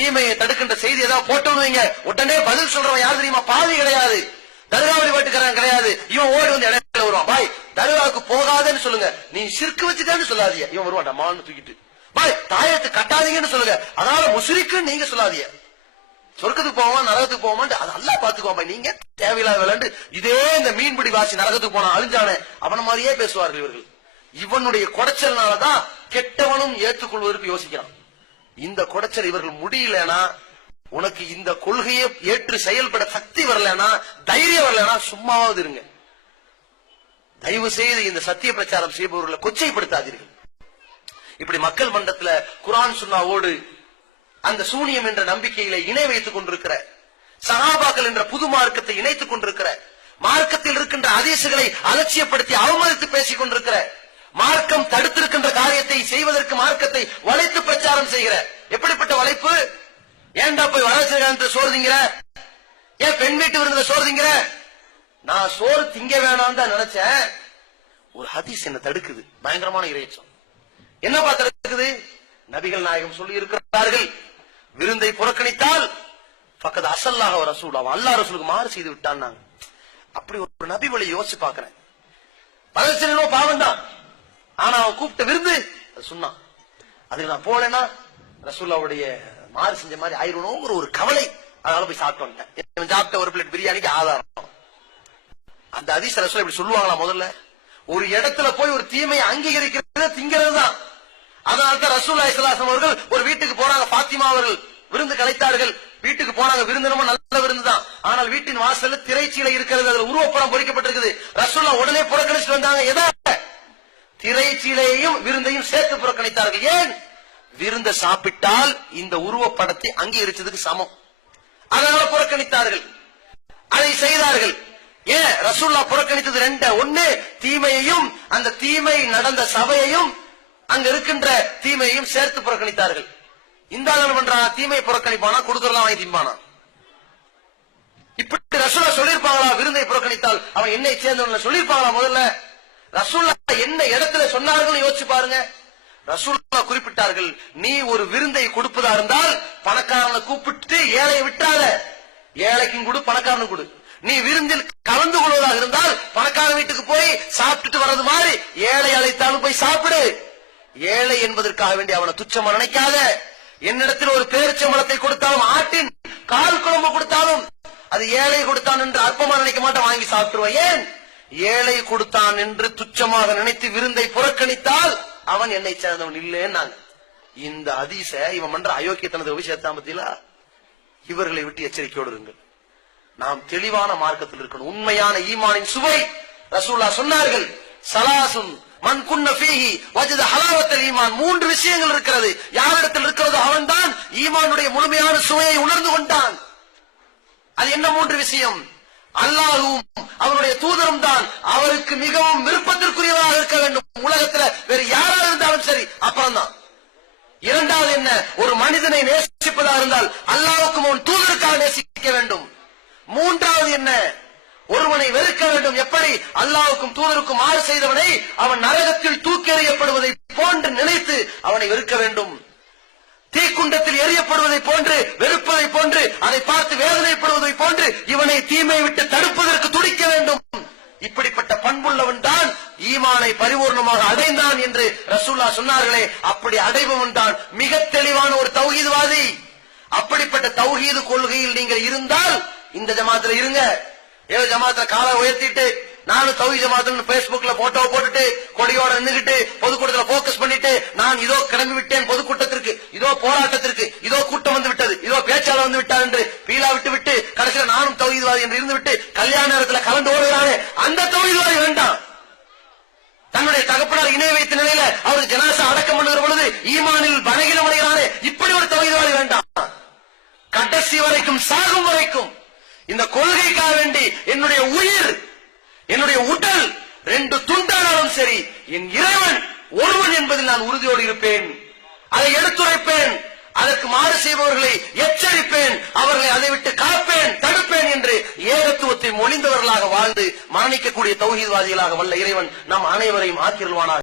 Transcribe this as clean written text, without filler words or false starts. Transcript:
தீமையை தடுக்கின்ற செய்தி ஏதாவது போட்டு வைங்க, உடனே பதில் சொல்றவன் யாரு தெரியுமா? பாதி கிடையாது, தர்காவளி பாட்டுக்காரன் கிடையாது. இவன் ஓடி வந்து இடையில வருவான். பாய் தர்காவுக்கு போகாதேன்னு சொல்லுங்க, நீ சிறுக்கு வச்சுட்டேன்னு சொல்லாதீங்க. இவன் வருவான் மான்னு தூக்கிட்டு, பாய் தாயத்து கட்டாதீங்கன்னு சொல்லுங்க, அதனால முஸ்ரிக்குன்னு நீங்க சொல்லாதீங்க. சொர்க்கத்துக்கு போவான் நரகத்துக்கு போவான் அது அல்லா பாத்துக்குவான். நீங்க தேவையில்லாத விளையாண்டு இதே இந்த மீன்பிடி வாசி நரகத்துக்கு போனா அழிஞ்சானே அவன மாதிரியே பேசுவார்கள் இவர்கள். இவனுடைய குடைச்சல்னாலதான் கெட்டவனும் ஏற்றுக்கொள்வதற்கு யோசிக்கிறான். இந்த குடைச்சல் இவர்கள் முடியலனா, உனக்கு இந்த கொள்கையை ஏற்று செயல்பட சக்தி வரலனா, தைரியம் வரலனா சும்மாவது இருங்க. தயவு செய்து இந்த சத்திய பிரச்சாரம் செய்பவர்களை கொச்சைப்படுத்தாதீர்கள். இப்படி மக்கள் மன்றத்தில் குர்ஆன் சுன்னாவோடு அந்த சூனியம் என்ற நம்பிக்கையில இணை வைத்துக் கொண்டிருக்கிற சஹாபாக்கள் என்ற புது மார்க்கத்தை இணைத்துக் கொண்டிருக்கிற, மார்க்கத்தில் இருக்கின்ற ஹதீஸ்களை அலட்சியப்படுத்தி அவமதித்து பேசிக் கொண்டிருக்கிற, மார்க்கம் தடுத்திருக்கின்ற காரியத்தை செய்வதற்கு மார்க்கத்தை வளைத்து பிரச்சாரம் செய்கிற, எப்படிப்பட்ட வளைப்பு? ஏன்டா போய் வரதட்சணை சோறு திங்கிற? ஏன் பெண் வீட்டு விருந்த சோறு திங்கிற? நான் சோறு திங்க வேணாம் தான் நினைச்சேன், ஒரு ஹதீஸ் என்ன தடுக்குது. பயங்கரமான இறைச்சம். என்னப்பா தடுக்குது? நபிகள் நாயகம் சொல்லி இருக்கிறார்கள், விருந்தை புறக்கணித்தால் பக்கத்து அசல்லாக ரசூல், அவன் அல்லாஹ் ரசூலுக்கு மாறு செய்து விட்டான். அப்படி ஒரு நபி வழி யோசிச்சு பாக்குறேன். வரதட்சணை பாவம் தான், ஆனா அவன் கூப்பிட்ட விருந்து சொன்னான், அதுக்கு நான் போலன்னா ரசூல்லாவுடைய மாறு செஞ்ச மாதிரி ஆயிரணுங்கிற ஒரு கவலை, அதனால போய் சாப்பிட்டு வந்துட்டேன். சாப்பிட்ட ஒரு பிளேட் பிரியாணிக்கு ஆதாரம். அந்த ஹதீஸ் ரசூல் இப்படி சொல்லுவாங்களா? முதல்ல ஒரு இடத்துல போய் ஒரு தீமையை அங்கீகரிக்கிறது திங்கிறது தான். அதனால்தான் ரசூலுல்லாஹி ஸல்லல்லாஹு அலைஹி வஸல்லம் அவர்கள் ஒரு வீட்டுக்கு போறாங்க, பாத்திமா அவர்கள் விருந்து கலைத்தார்கள். வீட்டுக்கு போனாங்க, விருந்து நல்ல விருந்து தான், ஆனால் வீட்டின் வாசல்ல திரைச்சீலை இருக்கிறது, அதுல உருவப்படம் பொறிக்கப்பட்டிருக்குது. ரசூலுல்லாஹ் உடனே புறக்கணிச்சு வந்தாங்க. எதை? திரைச்சீலையையும் விருந்தையும் சேர்த்து புறக்கணித்தார்கள். ஏன்? விருந்த சாப்பிட்டால் இந்த உருவப்படத்தை அங்கீகரிச்சதுக்கு சமம், அதனால புறக்கணித்தார்கள். அதை செய்தார்கள். ஏன் ரசூலுல்லாஹ் புறக்கணித்தது? ரெண்டு, ஒன்னு தீமையையும் அந்த தீமை நடந்த சபையையும் அங்க இருக்கின்ற தீமையையும் சேர்த்து புறக்கணித்தார்கள். இந்த ஆள் பண்றான், தீமையை புறக்கணிப்பானா, கொடுக்கறலாம் வாங்கி திம்பானா? இப்படி ரசூலுல்லாஹ் சொல்லிருப்பாங்களா? விருந்தை புறக்கணித்தால் அவன் என்னை சேர்ந்தவன் சொல்லிருப்பாங்களா? முதல்ல ரசூலுல்லாஹ் என்ன இடத்துல சொன்னார்கள் யோசிச்சு பாருங்க. ரசூலுல்லாஹ் குறிப்பிட்டார்கள், நீ ஒரு விருந்தை கொடுப்பதா இருந்தால் பணக்காரனை கூப்பிட்டு ஏழையை விட்டாத, ஏழைக்கும் கொடு பணக்காரனும் கொடு. நீ விருந்தில் கலந்து கொள்வதாக இருந்தால் பணக்கார வீட்டுக்கு போய் சாப்பிட்டுட்டு வர்றது மாதிரி ஏழை அழைத்தாலும் போய் சாப்பிடு. ஏழை என்பதற்காக வேண்டி அவனை துச்சமா நினைக்காத. என்னிடத்தில் ஒரு பேரிச்சம்பழத்தை கொடுத்தாலும், ஆட்டின் கால் குழம்பு கொடுத்தாலும் அது ஏழை கொடுத்தான் என்று அற்பமா நினைக்க மாட்டேன், வாங்கி சாப்பிட்டுருவான். ஏன்? ஏழை கொடுத்தான் என்று துச்சமாக நினைத்து விருந்தை புறக்கணித்தால் அவன் என்னை சேர்ந்தவன் இல்லைன்னு. இந்த ஹதீஸ இவன் பண்ற அயோக்கியத்தனது விஷயத்தான் பத்தியில இவர்களை விட்டு எச்சரிக்கையோடு இருங்கள். நாம் தெளிவான மார்க்கத்தில் இருக்கணும். உண்மையான ஈமானின் சுவை ரசூலுல்லாஹ் சொன்னார்கள், சலாசுன் மன் குன்ன ஃபீஹி வஜத ஹலாவத்தல் ஈமான். மூன்று விஷயங்கள் இருக்கிறது, யாரிடத்தில் இருக்கிறதோ அவன்தான் ஈமானுடைய முழுமையான சுவையை உணர்ந்து கொண்டான். அது என்ன மூன்று விஷயம்? அல்லாஹ்வும் அவருடைய தூதரும் தான் அவருக்கு மிகவும் விருப்பத்திற்குரியவராக இருக்க வேண்டும். உலகத்துல வேறு யாராக இருந்தாலும் சரி, அப்புறம் தான். இரண்டாவது என்ன? ஒரு மனிதனை நேசிப்பதாக இருந்தால் அல்லாஹ்வுக்கும் அவன் தூதருக்காக நேசிக்க வேண்டும். மூன்றாவது என்ன? ஒருவனை வெறுக்க வேண்டும். எப்படி? அல்லாஹ்வுக்கும் தூதருக்கும் மாறு செய்தவனை அவன் நரகத்தில் தூக்கி எறியப்படுவதை போன்று நினைத்து அவனை வெறுக்க வேண்டும். தீக்குண்டத்தில் எரியப்படுவதை போன்று வெறுப்பதை போன்று, அதை பார்த்து வேதனைப்படுவதை போன்று இவனை தீமை விட்டு தடுப்பதற்கு துடிக்க வேண்டும். இப்படிப்பட்ட பண்புள்ளவன் தான் ஈமானை பரிபூர்ணமாக அடைந்தான் என்று ரசூலுல்லாஹ் சொன்னார்களே, அப்படி அடைபவன் தான் மிக தெளிவான ஒரு தௌஹீத்வாதி. அப்படிப்பட்ட தௌஹீது கொள்கையில் நீங்கள் இருந்தால் இந்த ஜமாத்துல இருங்க. ஏழு ஜமாத்துல காலை உயர்த்திட்டு நானும் தௌஹீத் ஜமாத்துன்னு பேஸ்புக்ல போட்டோ போட்டுட்டு கொடியோட நின்றுகிட்டு பொதுக்கூட்டத்தில் போக்கஸ் பண்ணிட்டு நான் இதோ கிளம்பி விட்டேன் பொதுக்கூட்டத்திற்கு, இதோ போராட்டத்திற்கு, இதோ கூட்டம் வந்து விட்டது, இதோ பேச்சாளர் வந்து விட்டார் என்று பீலா விட்டு விட்டு கடைசியில் நானும் தௌஹீத்வாதி என்று இருந்து விட்டு கல்யாண நேரத்தில் கலந்து ஓடுகிறானே, அந்த தௌஹீத்வாதி வேண்டாம். தன்னுடைய தகப்பனார் இணை வைத்த நிலையில அவருக்கு ஜனாசா அடக்கம் பண்ணுகிற பொழுது ஈமானில் பலகீனம் அடைகிறானே, இப்படி ஒரு தௌஹீத்வாதி வேண்டாம். கடைசி வரைக்கும், சாகும் வரைக்கும் இந்த கொள்கைக்காக வேண்டி என்னுடைய உயிர், என்னுடைய உடல் ரெண்டு துண்டானாலும் சரி, என் இறைவன் ஒருவன் என்பதில் நான் உறுதியோடு இருப்பேன். அதை எடுத்துரைப்பேன், அதற்கு மாறு செய்பவர்களை எச்சரிப்பேன், அவர்களை அதை விட்டு காப்பேன், தடுப்பேன் என்று ஏகத்துவத்தை மொழிந்தவர்களாக வாழ்ந்து மரணிக்கக்கூடிய தௌஹீத்வாதிகளாக வல்ல இறைவன் நம் அனைவரையும் ஆக்கிருவானாக.